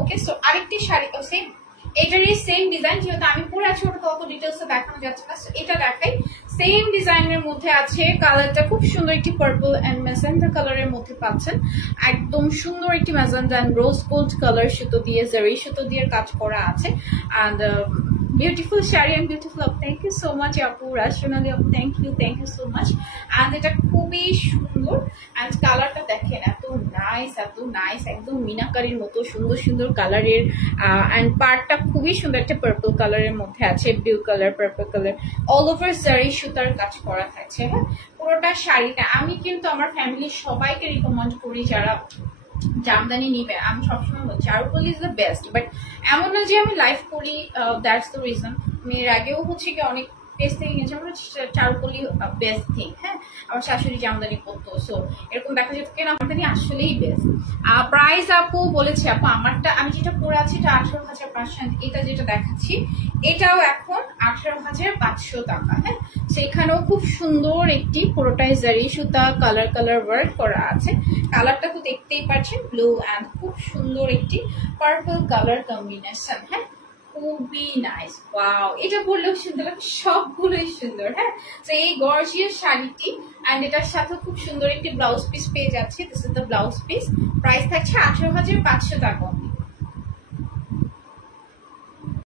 ওকে, so আরেকটি sari same, এটারই same design, যেহেতু আমি পরে আছি ওটা তত ডিটেলস দেখানো যাচ্ছে না, এটা দেখাই। সেম ডিজাইনের মধ্যে আছে, কালারটা খুব সুন্দর একটি পার্পল এন্ড ম্যাজেন্টা কালারের মধ্যে পাচ্ছেন। একদম সুন্দর একটি magenta and rose gold colour সুতো দিয়ে, জারি সুতো দিয়ে কাজ করা আছে। And beautiful sari and beautiful আপ, থ্যাংক ইউ সো মাচ আপু, রাজসোনালি আপু, thank you so much. And এটা খুবই সুন্দর এন্ড কালারটা দেখেন এত নাইস, একদম মিনাকারির মতো সুন্দর সুন্দর কালারের। এন্ড পার্টটা খুবই সুন্দর একটা পার্পল কালারের মধ্যে আছে, blue colour, purple colour, all over জারি সুতার কাজ করা থাকছে। হ্যাঁ, পুরোটা শাড়িটা আমি কিন্তু আমার ফ্যামিলির সবাইকে রিকমেন্ড করি যারা জামদানি নিবে। আমি সবসময় বলছি চারুকলি ইজ দ্য বেস্ট, বাট এমন না যে আমি লাইভ করি, দ্যাটস দ্য রিজন। আমি এর আগেও হচ্ছে কি অনেক পেজ থেকে গেছি, আমরা চারুকলি বেস্ট থিং। হ্যাঁ, আমার শাশুড়ি জামদানি করতো, সো এরকম দেখা যেত কেন জামদানি আসলেই বেস্ট। প্রাইস আপু বলেছি, আপু আমারটা আমি যেটা পরে আছি এটা 18,500, এটা যেটা দেখাচ্ছি এটাও এখন 18,500 টাকা। হ্যাঁ, সেখানেও খুব সুন্দর একটি পুরোটাই জারি সুতা কালার ওয়ার্ক করা আছে। কালারটা তো দেখতেই পাচ্ছেন, ব্লু অ্যান্ড খুব সুন্দর একটি পার্পল কালার কম্বিনেশন। হ্যাঁ, খুবই নাইস, ওয়াও, এটা পরলেও সুন্দর লাগে, সবগুলোই সুন্দর। হ্যাঁ, তো এই গর্জিয়াস শাড়িটি এন্ড এটার সাথে খুব সুন্দর একটি ব্লাউজ পিস পেয়ে যাচ্ছে। This is the blouse piece, price থাকছে 18,500 টাকা।